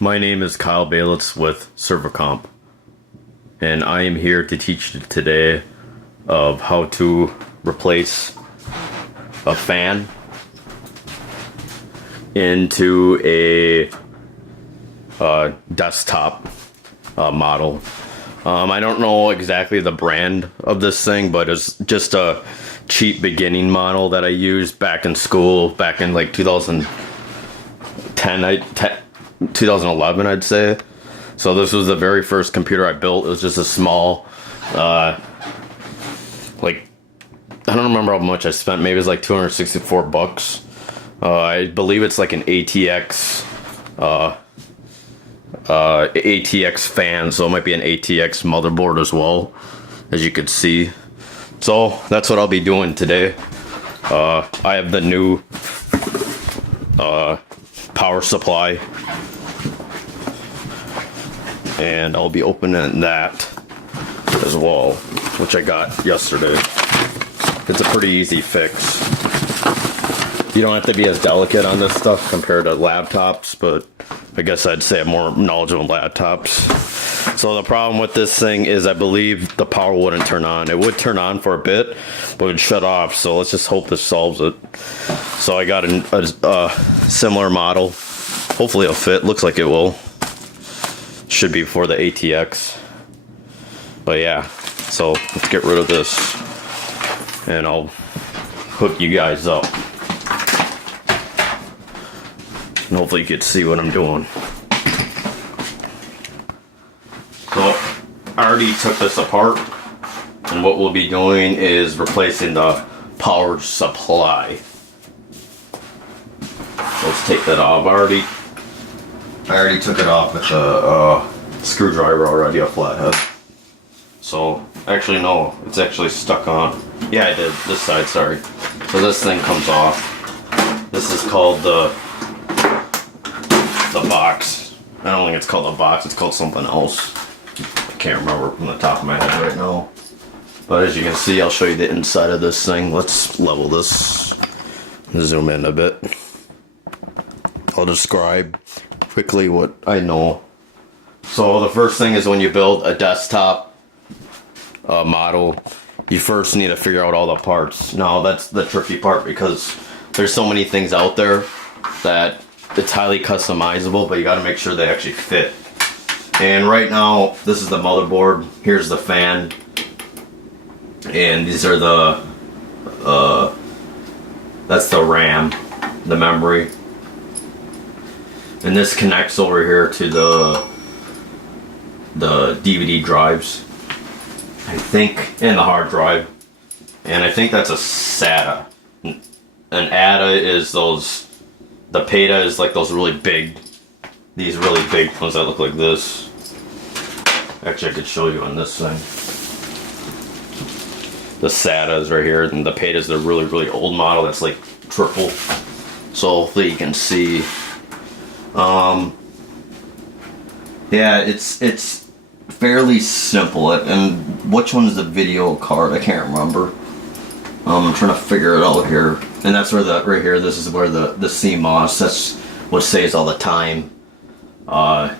My name is Kyle Balitz with ServiComp, and I am here to teach you today of how to replace a fan into a desktop model. I don't know exactly the brand of this thing, but it's just a cheap beginning model that I used back in school, back in like 2011, I'd say. So this was the very first computer I built. It was just a small, like, I don't remember how much I spent. Maybe it was like 264 bucks. I believe it's like an ATX fan, so it might be an ATX motherboard as well, as you could see. So that's what I'll be doing today. I have the new power supply, and I'll be opening that as well, which I got yesterday. It's a pretty easy fix. You don't have to be as delicate on this stuff compared to laptops, but I guess I'd say I'm more knowledgeable on laptops. So the problem with this thing is I believe the power wouldn't turn on. It would turn on for a bit, but it would shut off. So let's just hope this solves it. So I got a similar model. Hopefully it'll fit. Looks like it will. Should be for the ATX. But yeah, so let's get rid of this, and I'll hook you guys up. And hopefully you can see what I'm doing. So I already took this apart, and what we'll be doing is replacing the power supply. So let's take that off. I already took it off with a screwdriver already, a flathead. So actually no, it's actually stuck on. Yeah, I did. This side, sorry. So this thing comes off. This is called the box. I don't think it's called a box, it's called something else. I can't remember from the top of my head right now. But as you can see, I'll show you the inside of this thing. Let's level this. Zoom in a bit. I'll describe quickly what I know. So the first thing is when you build a desktop model, you first need to figure out all the parts. Now that's the tricky part, because there's so many things out there that it's highly customizable, but you got to make sure they actually fit. And right now, this is the motherboard. Here's the fan, and these are the that's the RAM, the memory, and this connects over here to the DVD drives, I think, and the hard drive, and I think that's a SATA. An ATA is those. The PETA is like those really big, these really big ones that look like this. Actually, I could show you on this thing. The SATA is right here, and the PETA is the really, really old model that's like triple. So hopefully you can see. Yeah, it's fairly simple. And which one is the video card? I can't remember. I'm trying to figure it out here. And that's where right here, this is where the CMOS, that's what saves all the time, and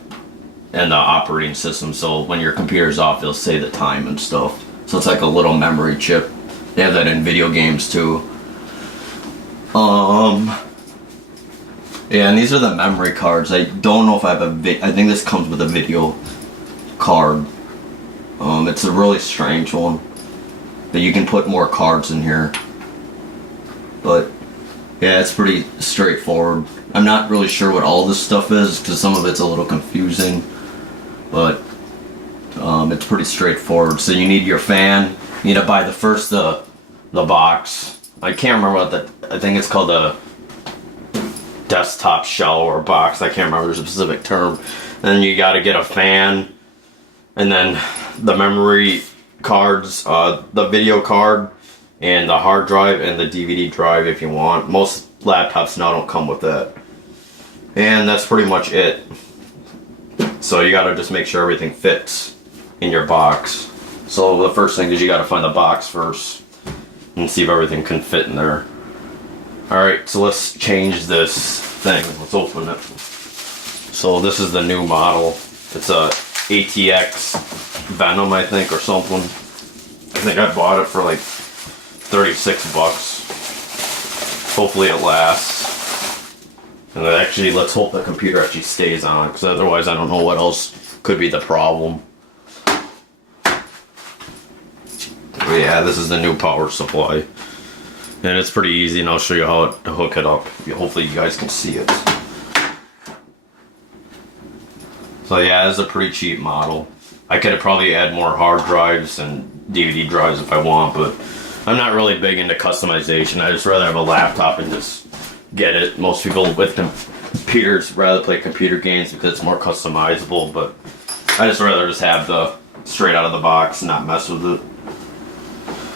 the operating system. So when your computer's off, it'll save the time and stuff. So it's like a little memory chip. They have that in video games too. Yeah, and these are the memory cards. I don't know if I have I think this comes with a video card. It's a really strange one. But you can put more cards in here. But yeah, it's pretty straightforward. I'm not really sure what all this stuff is, because some of it's a little confusing. But it's pretty straightforward. So you need your fan. You need to buy the box. I can't remember what I think it's called a desktop shell or box. I can't remember, there's a specific term. Then you got to get a fan, and then the memory cards, the video card, and the hard drive, and the DVD drive if you want. Most laptops now don't come with that. And that's pretty much it. So you gotta just make sure everything fits in your box. So the first thing is you gotta find the box first and see if everything can fit in there. Alright, so let's change this thing. Let's open it. So this is the new model. It's a ATX Venom, I think, or something. I think I bought it for like 36 bucks. Hopefully it lasts. And then actually, let's hope the computer actually stays on, because otherwise I don't know what else could be the problem. But yeah, this is the new power supply. And it's pretty easy, and I'll show you how to hook it up. Hopefully you guys can see it. So yeah, this is a pretty cheap model. I could probably add more hard drives and DVD drives if I want, but I'm not really big into customization. I just rather have a laptop and just get it. Most people with computers rather play computer games because it's more customizable, but I just rather just have the straight out of the box and not mess with it.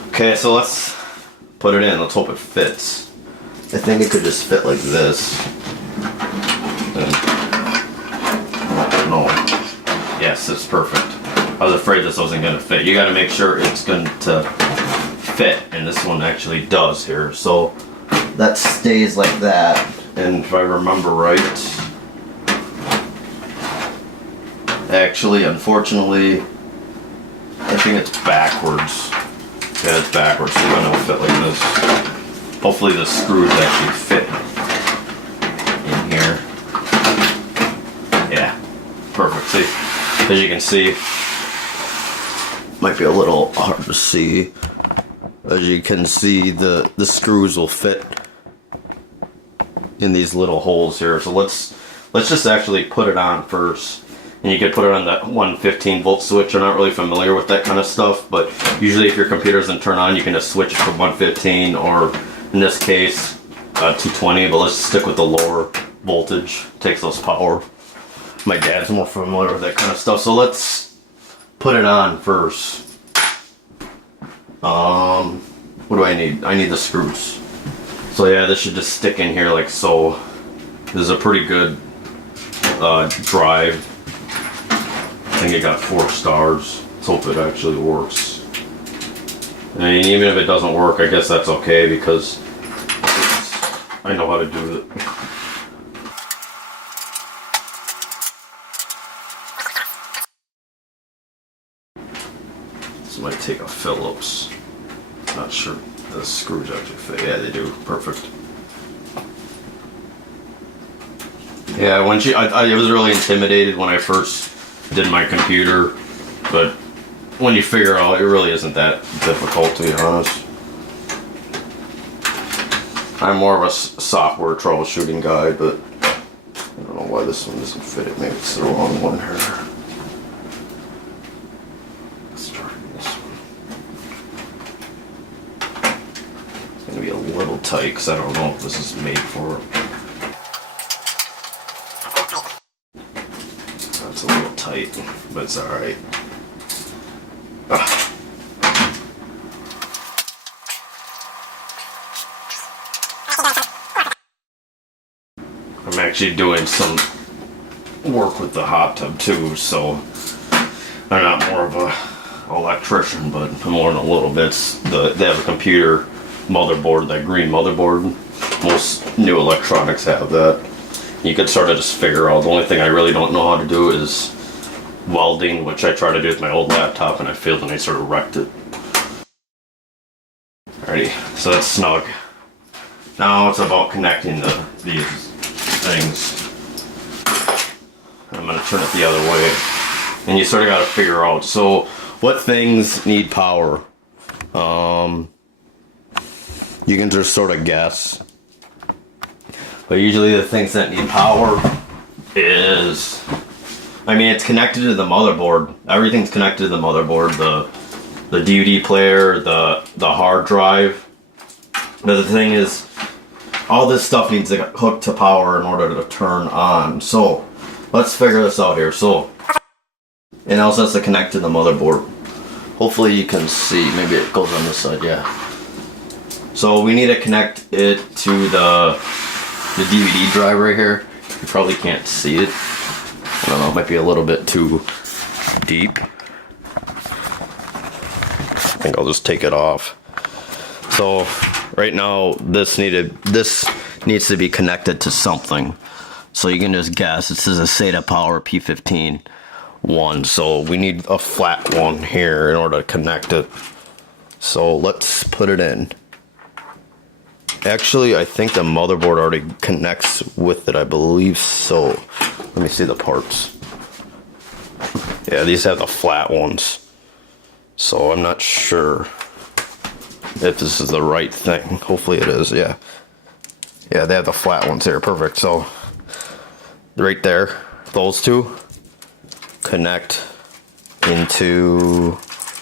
Okay, so let's put it in. Let's hope it fits. I think it could just fit like this. And, no. Yes, it's perfect. I was afraid this wasn't going to fit. You got to make sure it's going to fit, and this one actually does here. So that stays like that, and if I remember right, actually, unfortunately, I think it's backwards. Yeah, it's backwards, so then it'll fit like this. Hopefully the screws actually fit in here. Yeah, perfect. See, as you can see, might be a little hard to see. As you can see, the screws will fit in these little holes here. So let's just actually put it on first. And you could put it on that 115 volt switch. I'm not really familiar with that kind of stuff, but usually if your computer doesn't turn on, you can just switch it to 115, or in this case, 220, but let's stick with the lower voltage. Takes less power. My dad's more familiar with that kind of stuff, so let's put it on first. What do I need? I need the screws. So yeah, this should just stick in here like so. This is a pretty good drive. I think it got 4 stars. Let's hope it actually works. I mean, even if it doesn't work, I guess that's okay, because I know how to do it. This might take a Phillips. Not sure the screws actually fit. Yeah, they do. Perfect. Yeah, when I was really intimidated when I first did my computer, but when you figure out, it really isn't that difficult, to be honest. I'm more of a software troubleshooting guy, but I don't know why this one doesn't fit it. Maybe it's the wrong one here. Let's try this one. It's gonna be a little tight because I don't know if this is made for it. That's a little tight, but it's alright. I'm actually doing some work with the hot tub too, so I'm not more of a electrician, but I'm more than a little bit. They have a computer motherboard, that green motherboard. Most new electronics have that. You could sort of just figure out. The only thing I really don't know how to do is welding, which I tried to do with my old laptop and I failed and I sort of wrecked it. Alrighty, so that's snug. Now it's about connecting these things. I'm going to turn it the other way. And you sort of got to figure out, so what things need power? You can just sort of guess. But usually the things that need power is, I mean, it's connected to the motherboard. Everything's connected to the motherboard. The DVD player, the hard drive. But the thing is, all this stuff needs to get hooked to power in order to turn on. So let's figure this out here. So it also has to connect to the motherboard. Hopefully you can see. Maybe it goes on this side. Yeah. So we need to connect it to the DVD drive right here. You probably can't see it. I don't know, it might be a little bit too deep. I think I'll just take it off. So right now this needs to be connected to something. So you can just guess. It says a SATA Power P15 1. So we need a flat one here in order to connect it. So let's put it in. Actually, I think the motherboard already connects with it. I believe so. Let me see the parts. Yeah, these have the flat ones. So I'm not sure if this is the right thing. Hopefully it is, yeah. Yeah, they have the flat ones here. Perfect. So right there, those two connect into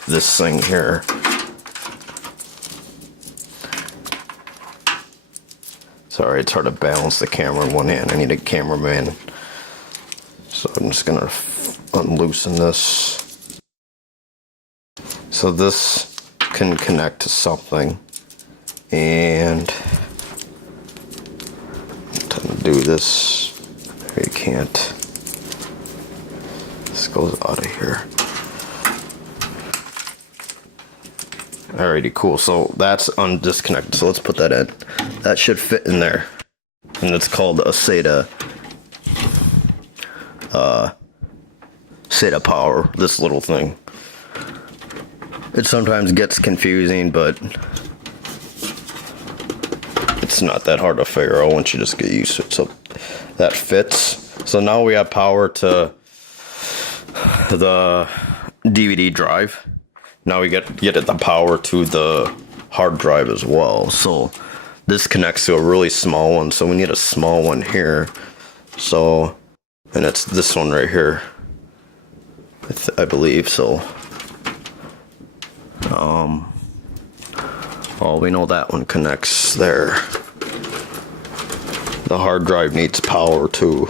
this thing here. Sorry, it's hard to balance the camera in one hand. I need a cameraman. So I'm just gonna unloosen this. So this can connect to something. And I'm trying to do this. You can't. This goes out of here. Alrighty, cool. So that's undisconnected. So let's put that in. That should fit in there. And it's called a SATA. SATA Power. This little thing. It sometimes gets confusing, but it's not that hard to figure out once you just get used to it. So that fits. So now we have power to the DVD drive. Now we get the power to the hard drive as well. So this connects to a really small one. So we need a small one here. So, and it's this one right here. I believe so. Well, we know that one connects there. The hard drive needs power too.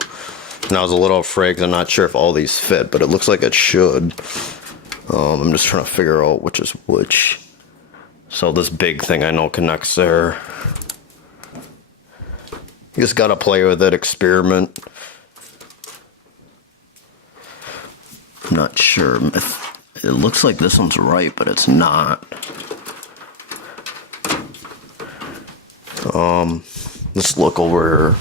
And I was a little afraid because I'm not sure if all these fit, but it looks like it should. I'm just trying to figure out which is which. So this big thing I know connects there. You just gotta play with it, experiment. I'm not sure. It looks like this one's right, but it's not. Let's look over here.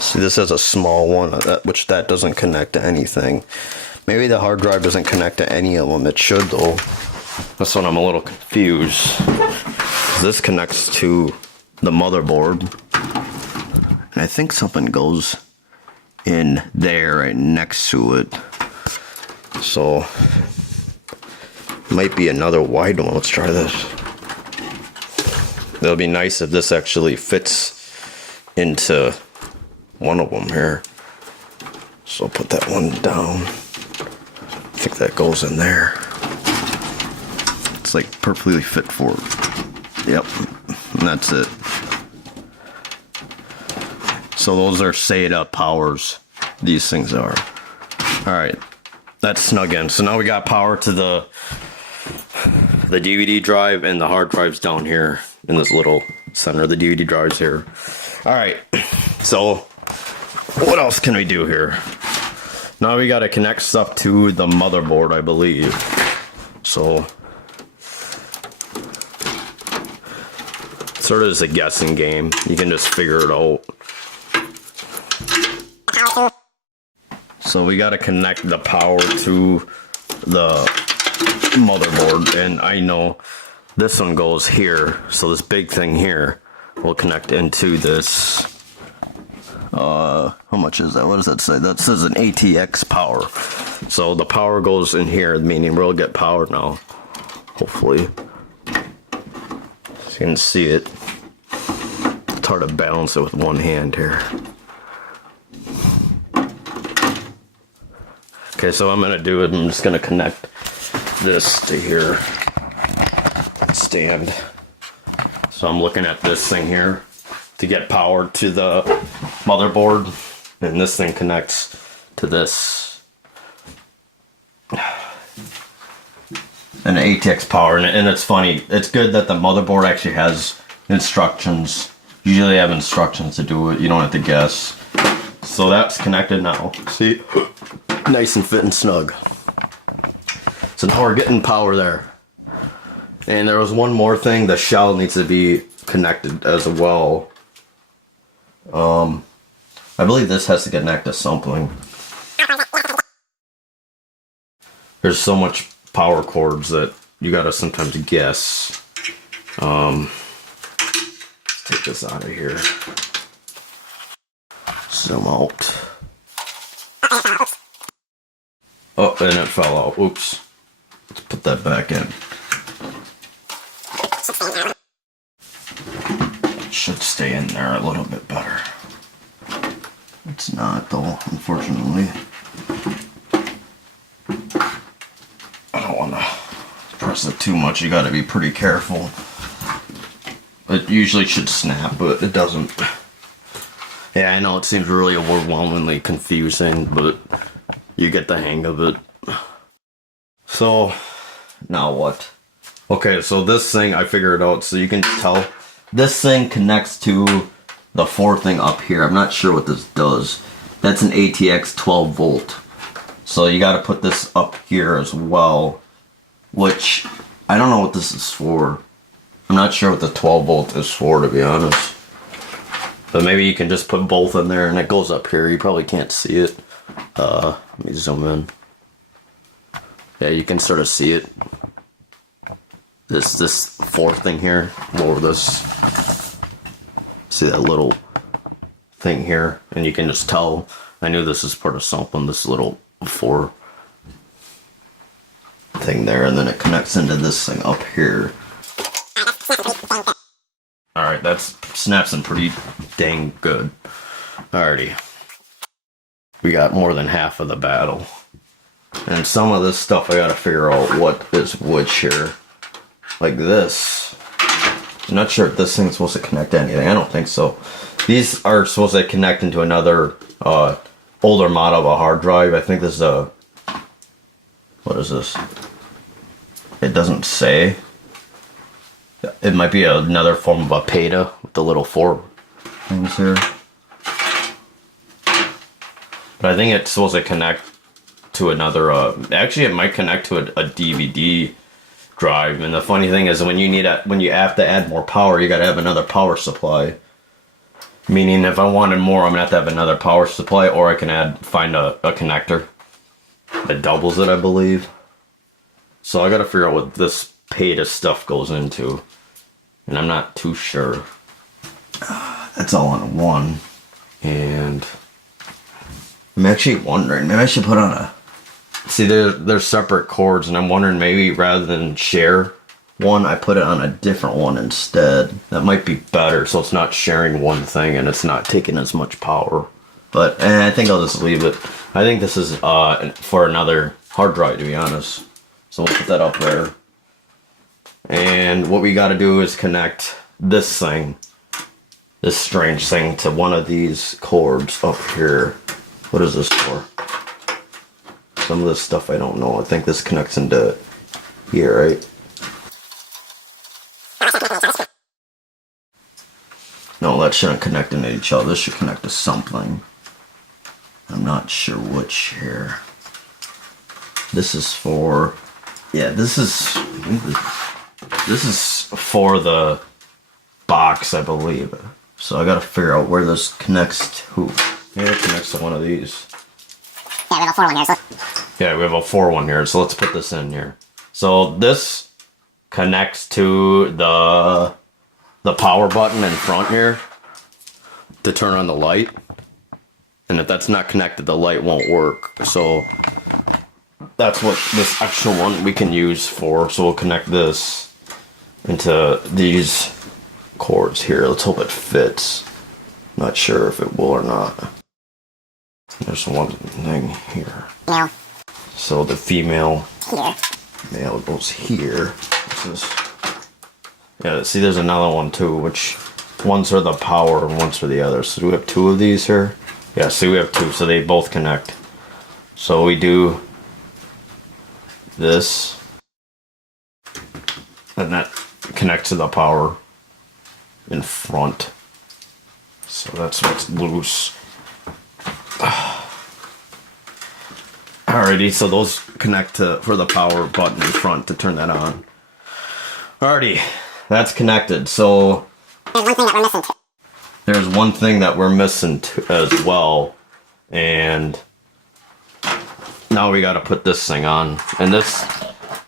See, this has a small one, which that doesn't connect to anything. Maybe the hard drive doesn't connect to any of them. It should, though. That's when I'm a little confused. This connects to the motherboard. And I think something goes in there right next to it. So, might be another wide one. Let's try this. It'll be nice if this actually fits into one of them here. So I'll put that one down. I think that goes in there. It's like perfectly fit for it. Yep, and that's it. So those are SATA powers. These things are. Alright, that's snug in. So now we got power to the DVD drive, and the hard drive's down here in this little center. The DVD drive's here. Alright, so what else can we do here? Now we gotta connect stuff to the motherboard, I believe. So sort of is a guessing game. You can just figure it out. So we gotta connect the power to the motherboard, and I know this one goes here. So this big thing here will connect into this. How much is that? What does that say? That says an ATX power. So the power goes in here, meaning we'll get power now. Hopefully. So you can see it. It's hard to balance it with one hand here. Okay, so what I'm gonna do is I'm just gonna connect this to here. Stand. So I'm looking at this thing here to get power to the motherboard, and this thing connects to this. And the ATX power, and it's funny, it's good that the motherboard actually has instructions. Usually have instructions to do it, you don't have to guess. So that's connected now. See? Nice and fit and snug. So now we're getting power there. And there was one more thing, the shell needs to be connected as well. I believe this has to connect to something. There's so much power cords that you gotta sometimes guess. Let's take this out of here. Zoom out. Oh, and it fell out. Oops. Let's put that back in. It should stay in there a little bit better. It's not though, unfortunately. I don't want to press it too much. You got to be pretty careful. It usually should snap, but it doesn't. Yeah, I know it seems really overwhelmingly confusing, but you get the hang of it. So, now what? Okay, so this thing, I figured out, so you can tell. This thing connects to the 4 thing up here. I'm not sure what this does. That's an ATX 12 volt. So you got to put this up here as well, which I don't know what this is for. I'm not sure what the 12 volt is for, to be honest. But maybe you can just put both in there and it goes up here. You probably can't see it. Let me zoom in. Yeah, you can sort of see it. This 4 thing here, or this. See that little thing here, and you can just tell. I knew this is part of something. This little 4 thing there, and then it connects into this thing up here. Alright, that's snaps pretty dang good. Alrighty. We got more than half of the battle. And some of this stuff I gotta figure out what is which here. Like this. I'm not sure if this thing's supposed to connect to anything. I don't think so. These are supposed to connect into another older model of a hard drive. I think this is a... What is this? It doesn't say. It might be another form of a PATA with the little 4 things here. But I think it's supposed to connect to another... actually, it might connect to a DVD drive. And the funny thing is, when you have to add more power, you got to have another power supply. Meaning, if I wanted more, I'm gonna have to have another power supply, or I can find a connector that doubles it, I believe. So I got to figure out what this PATA stuff goes into, and I'm not too sure. That's all in one, and I'm actually wondering, maybe I should put on a... See, they're separate cords, and I'm wondering maybe rather than share one, I put it on a different one instead. That might be better, so it's not sharing one thing and it's not taking as much power. But I think I'll just leave it. I think this is for another hard drive, to be honest. So we'll put that up there. And what we got to do is connect this thing, this strange thing, to one of these cords up here. What is this for? Some of this stuff I don't know. I think this connects into here, right? No, that shouldn't connect into each other. This should connect to something. I'm not sure which here. This is for... Yeah, this is for the box, I believe. So I gotta figure out where this connects to. Maybe it connects to one of these. Yeah, we have a 4 one here. Yeah, we have a 4 one here, so let's put this in here. So this connects to the power button in front here to turn on the light. And if that's not connected, the light won't work. So that's what this extra one we can use for. So we'll connect this into these cords here. Let's hope it fits. Not sure if it will or not. There's one thing here. Male. So the female Here. male goes here. This is... Yeah, see, there's another one too, which one's for the power and one's for the other. So do we have 2 of these here? Yeah, see, we have 2, so they both connect. So we do this, and that connects to the power in front. So that's what's loose. Alrighty, so those connect for the power button in front to turn that on. Alrighty, that's connected. So There's one thing that we're missing too. there's one thing that we're missing as well, and now we got to put this thing on. And this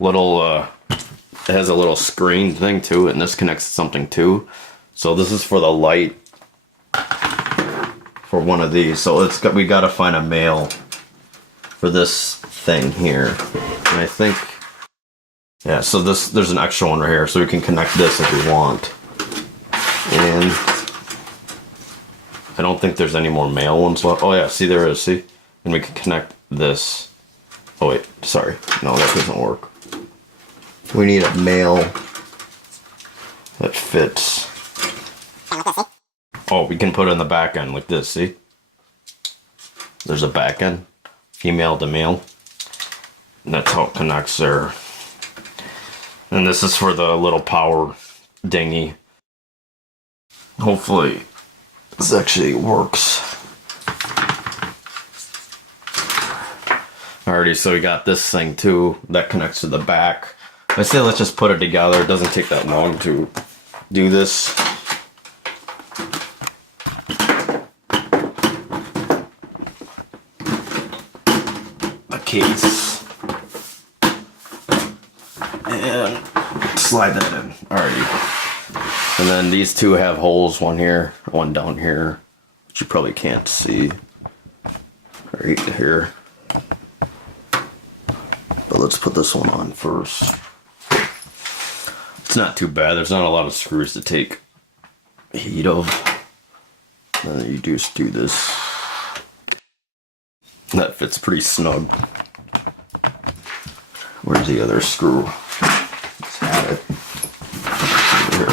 little it has a little screen thing to it, and this connects to something too. So this is for the light for one of these. So we got to find a male for this thing here, and I think, yeah, so there's an extra one right here, so we can connect this if we want. And I don't think there's any more male ones left. Oh yeah, see, there is, see? And we can connect this. Oh wait, sorry, no, that doesn't work. We need a male that fits. Oh, we can put it in the back end like this, see? There's a back end, female to male. And that's how it connects there. And this is for the little power dingy. Hopefully this actually works. Alrighty, so we got this thing too that connects to the back. I say let's just put it together. It doesn't take that long to do this. A case. And slide that in. Alrighty. And then these two have holes, one here, one down here, which you probably can't see. Right here. But let's put this one on first. It's not too bad. There's not a lot of screws to take heat of. And then you just do this. That fits pretty snug. Where's the other screw? Let's have it. Here.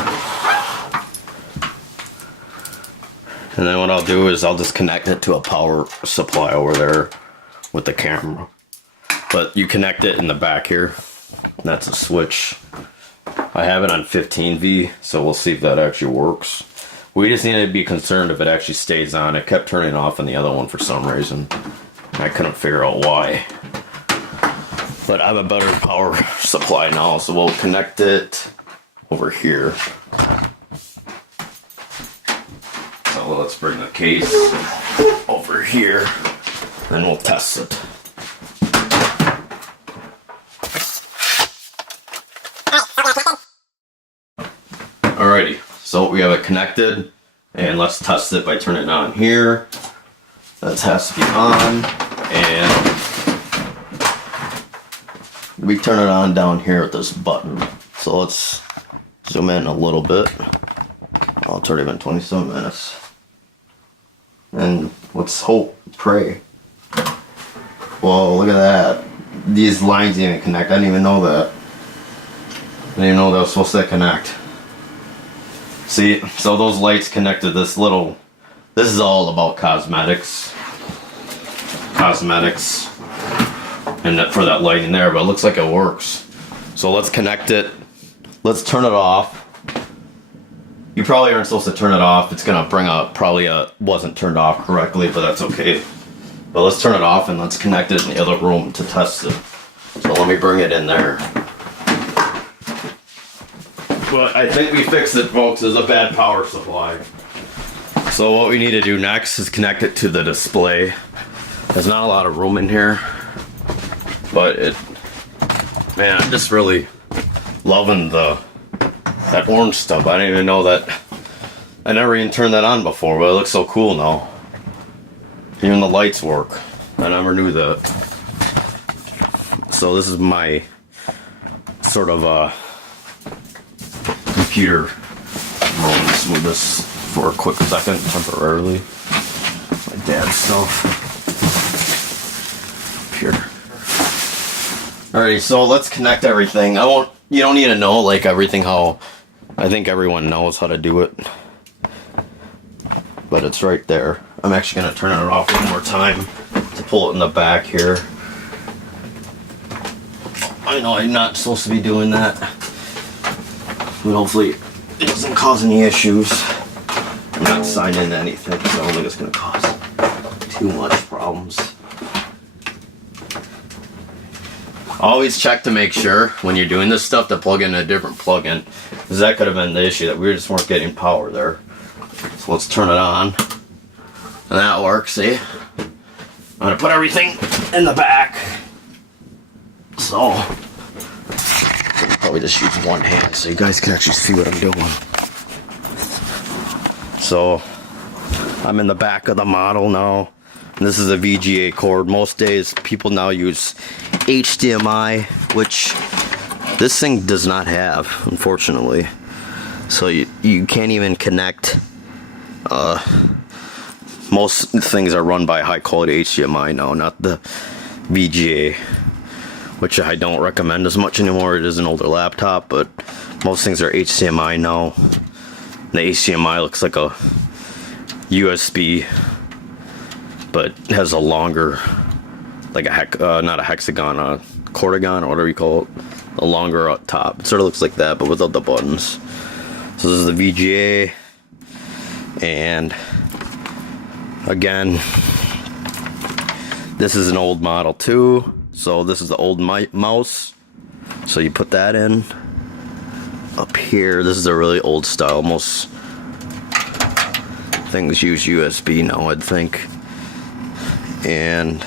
And then what I'll do is I'll just connect it to a power supply over there with the camera. But you connect it in the back here. That's a switch. I have it on 15V, so we'll see if that actually works. We just need to be concerned if it actually stays on. It kept turning off on the other one for some reason. I couldn't figure out why. But I have a better power supply now, so we'll connect it over here. So let's bring the case over here, and we'll test it. Alrighty, so we have it connected, and let's test it by turning it on here. That has to be on, and we turn it on down here with this button. So let's zoom in a little bit. Oh, it's already been 27 minutes. And let's hope, pray. Whoa, look at that. These lines didn't even connect. I didn't even know that. I didn't even know that was supposed to connect. See, so those lights connected this little, this is all about cosmetics. And for that light in there, but it looks like it works. So let's connect it. Let's turn it off. You probably aren't supposed to turn it off. It's gonna bring up probably wasn't turned off correctly, but that's okay. But let's turn it off and let's connect it in the other room to test it. So let me bring it in there. But I think we fixed it, folks. There's a bad power supply. So what we need to do next is connect it to the display. There's not a lot of room in here, but man, I'm just really loving that orange stuff. I didn't even know that. I never even turned that on before, but it looks so cool now. Even the lights work. I never knew that. So this is my sort of computer room. Let's move this for a quick second temporarily. My dad's stuff. Here. Alrighty, so let's connect everything. You don't need to know like everything how, I think everyone knows how to do it. But it's right there. I'm actually gonna turn it off one more time to pull it in the back here. I know I'm not supposed to be doing that, but hopefully it doesn't cause any issues. I'm not signed into anything, so I don't think it's gonna cause too much problems. Always check to make sure when you're doing this stuff to plug in a different plug-in, because that could have been the issue, that we just weren't getting power there. So So let's turn it on. And that works, see? I'm gonna put everything in the back. So, I'll probably just use one hand so you guys can actually see what I'm doing. So, I'm in the back of the model now. And this is a VGA cord. Most days, people now use HDMI, which this thing does not have, unfortunately. So you can't even connect. Most things are run by high quality HDMI now, not the VGA, which I don't recommend as much anymore. It is an older laptop, but most things are HDMI now. The HDMI looks like a USB, but has a longer, like a not a hexagon, a cortagon, or whatever you call it, a longer up top. It sort of looks like that, but without the buttons. So this is the VGA, and again, this is an old model too. So this is the old mouse. So you put that in up here. This is a really old style. Most things use USB now, I'd think. And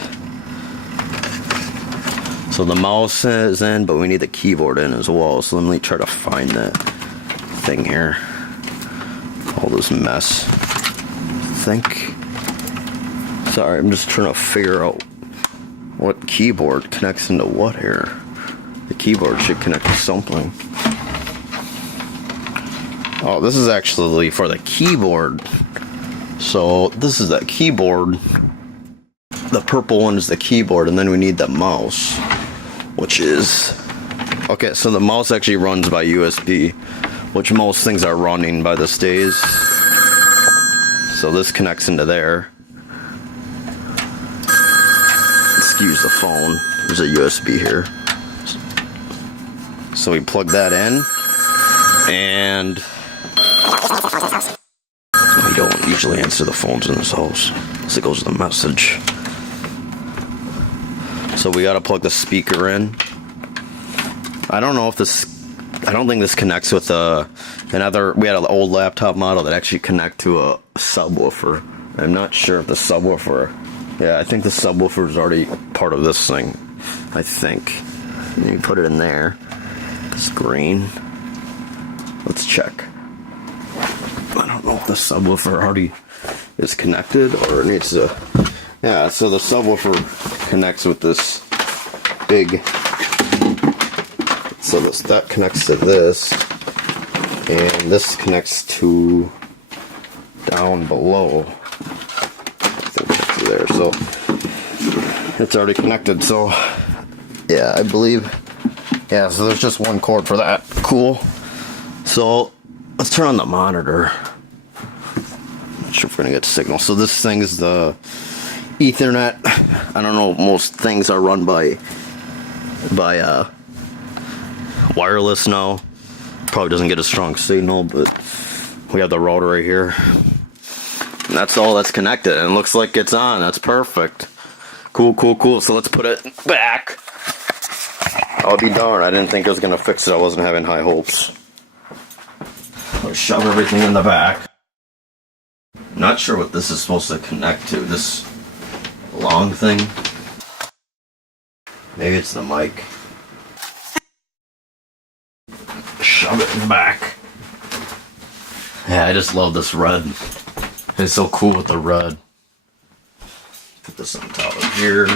so the mouse is in, but we need the keyboard in as well. So let me try to find that thing here. All this mess. Sorry, I'm just trying to figure out what keyboard connects into what here. The keyboard should connect to something. Oh, this is actually for the keyboard. So this is the keyboard. The purple one is the keyboard, and then we need the mouse, which is... Okay, so the mouse actually runs by USB, which most things are running by this days. So this connects into there. Excuse the phone. There's a USB here. So we plug that in, and we don't usually answer the phones in this house, so it goes with the message. So we gotta plug the speaker in. I don't know if this, I don't think this connects with another, we had an old laptop model that actually connect to a subwoofer. I'm not sure if the subwoofer, yeah, I think the subwoofer is already part of this thing, I think. And you put it in there. It's green. Let's check. I don't know if the subwoofer already is connected or it needs to, yeah, so the subwoofer connects with this big, so that connects to this, and this connects to down below. I think that's there, so it's already connected. So yeah, I believe, yeah, so there's just one cord for that. Cool. So let's turn on the monitor. Not sure if we're gonna get signal. So this thing is the Ethernet. I don't know, most things are run by wireless now. Probably doesn't get a strong signal, but we have the router right here. And that's all that's connected, and it looks like it's on. That's perfect. Cool, cool, cool. So let's put it back. I'll be darned, I didn't think it was gonna fix it. I wasn't having high hopes. Let's shove everything in the back. Not sure what this is supposed to connect to. This long thing. Maybe it's the mic. Shove it in the back. Yeah, I just love this red. It's so cool with the red. Put this on top of here.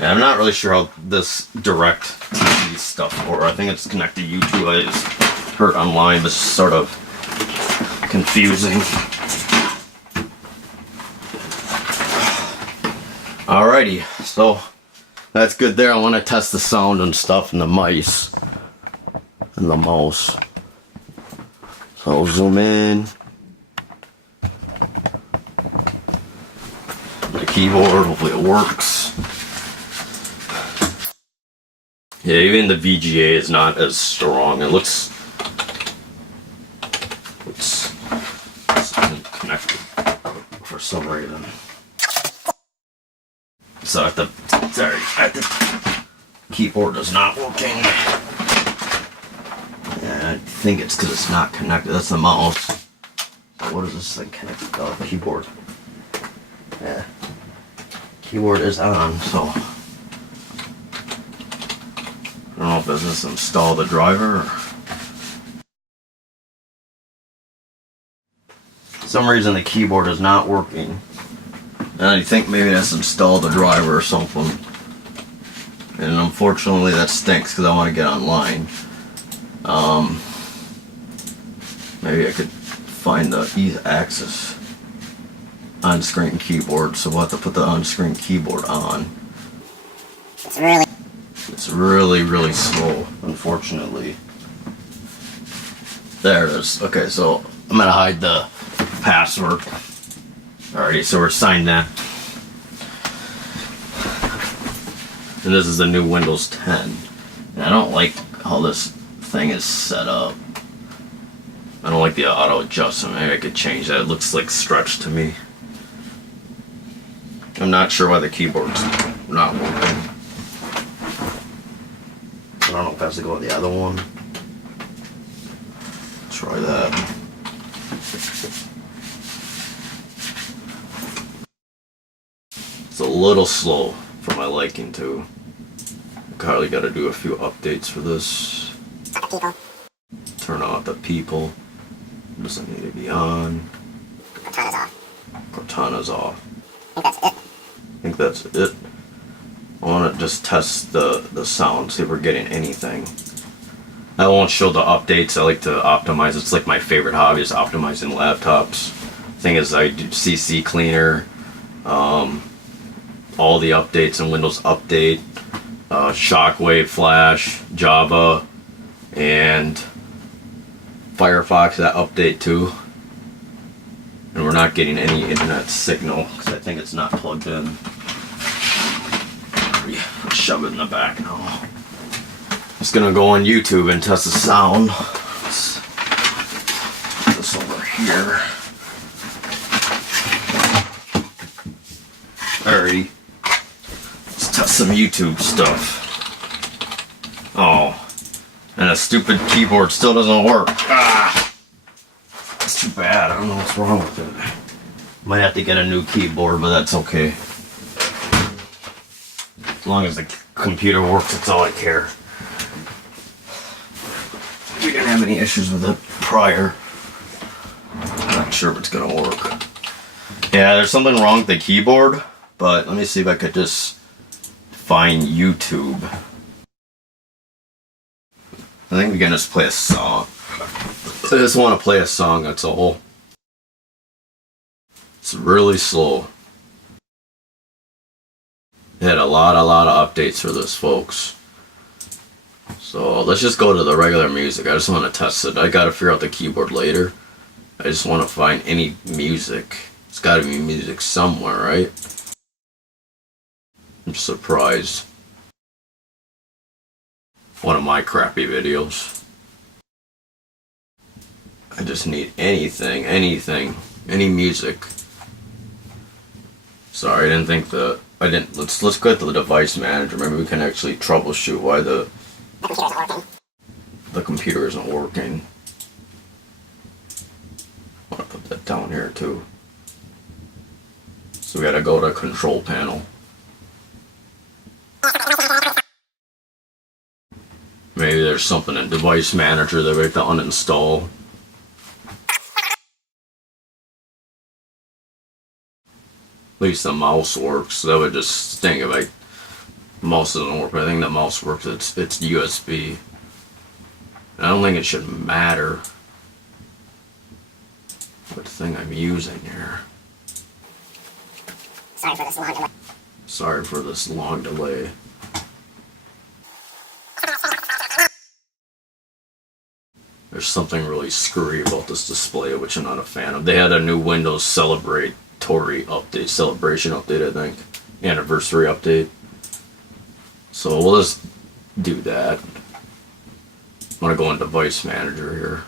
Yeah, I'm not really sure how this direct TV stuff works. I think it's connected to YouTube. I just heard online, but it's sort of confusing. Alrighty, so that's good there. I want to test the sound and stuff and the mice and the mouse. So I'll zoom in. The keyboard, hopefully it works. Yeah, even the VGA is not as strong. It looks, this isn't connected for some reason. So the keyboard is not working. Yeah, I think it's because it's not connected. That's the mouse. what is this thing connected? Oh, keyboard. Yeah. Keyboard is on, so. I don't know if this is install the driver or. For some reason the keyboard is not working. And I think maybe that's install the driver or something. And unfortunately that stinks because I want to get online. Maybe I could find the ease-access on-screen keyboard, so we'll have to put the on-screen keyboard on. It's really slow, unfortunately. There it is. Okay, so I'm gonna hide the password. Alrighty, so we're signed that. And this is the new Windows 10. And I don't like how this thing is set up. I don't like the auto adjustment. Maybe I could change that. It looks like stretched to me. I'm not sure why the keyboard's not working. I don't know if I have to go with the other one. Try that. It's a little slow for my liking too. Probably got to do a few updates for this. Turn off the people. Doesn't need to be on. Cortana's off. Cortana's off. I think that's it. I think that's it. I want to just test the sound, see if we're getting anything. I won't show the updates. I like to optimize. It's like my favorite hobby is optimizing laptops. Thing is, I do CC Cleaner, all the updates in Windows Update, Shockwave, Flash, Java, and Firefox, that update too. And we're not getting any internet signal because I think it's not plugged in. Shove it in the back now. Just gonna go on YouTube and test the sound. Let's put this over here. Alrighty. Let's test some YouTube stuff. Oh. And a stupid keyboard still doesn't work. Ah! That's too bad. I don't know what's wrong with it. Might have to get a new keyboard, but that's okay. As long as the computer works, that's all I care. We didn't have any issues with it prior. I'm not sure if it's gonna work. Yeah, there's something wrong with the keyboard, but let me see if I could just find YouTube. I think we can just play a song. I just want to play a song, that's all. It's really slow. They had a lot of updates for this, folks. So let's just go to the regular music. I just want to test it. I gotta figure out the keyboard later. I just want to find any music. It's gotta be music somewhere, right? I'm surprised. One of my crappy videos. I just need anything, any music. Sorry, I didn't think the, let's go to the device manager. Maybe we can actually troubleshoot why the computer isn't working. I want to put that down here too. So we gotta go to control panel. Maybe there's something in device manager that we have to uninstall. At least the mouse works. That would just stink if the mouse doesn't work. But I think the mouse works. It's USB. And I don't think it should matter what thing I'm using here. Sorry for this long delay. There's something really screwy about this display, which I'm not a fan of. They had a new Windows celebration update, I think. Anniversary update. So we'll just do that. I'm gonna go in device manager here.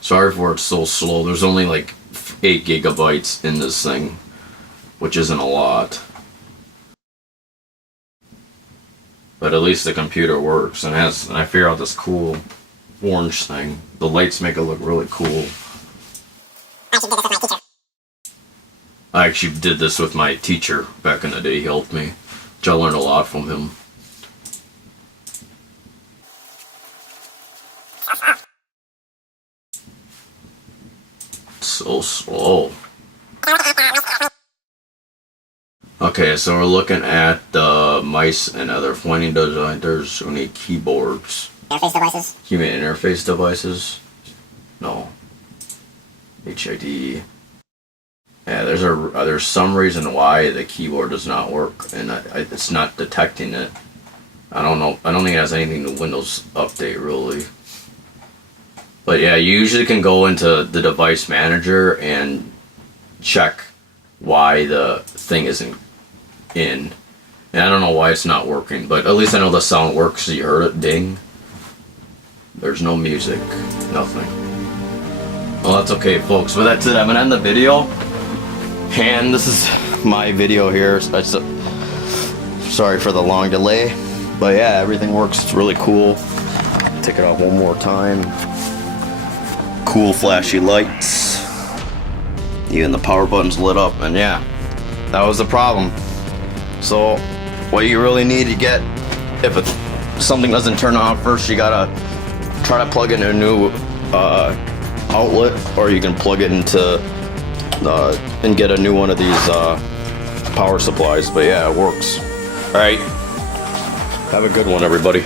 Sorry for it's so slow. There's only like 8 gigabytes in this thing, which isn't a lot. But at least the computer works, and I figure out this cool orange thing. The lights make it look really cool. I actually did this with my teacher back in the day. He helped me, which I learned a lot from him. So slow. Okay, so we're looking at the mice and other pointing devices. We need keyboards. Interface devices? Human interface devices? No. HID. Yeah, there's some reason why the keyboard does not work, and it's not detecting it. I don't know. I don't think it has anything to Windows Update really. But yeah, you usually can go into the device manager and check why the thing isn't in. And I don't know why it's not working, but at least I know the sound works. You heard it ding. There's no music, nothing. Well, that's okay, folks. With that said, I'm gonna end the video. And this is my video here. Sorry for the long delay, but yeah, everything works. It's really cool. Take it off one more time. Cool flashy lights. Even the power button's lit up, and yeah, that was the problem. So what you really need to get, if something doesn't turn on first, you gotta try to plug in a new outlet, or you can plug it into and get a new one of these power supplies. But yeah, it works. All right, have a good one, everybody.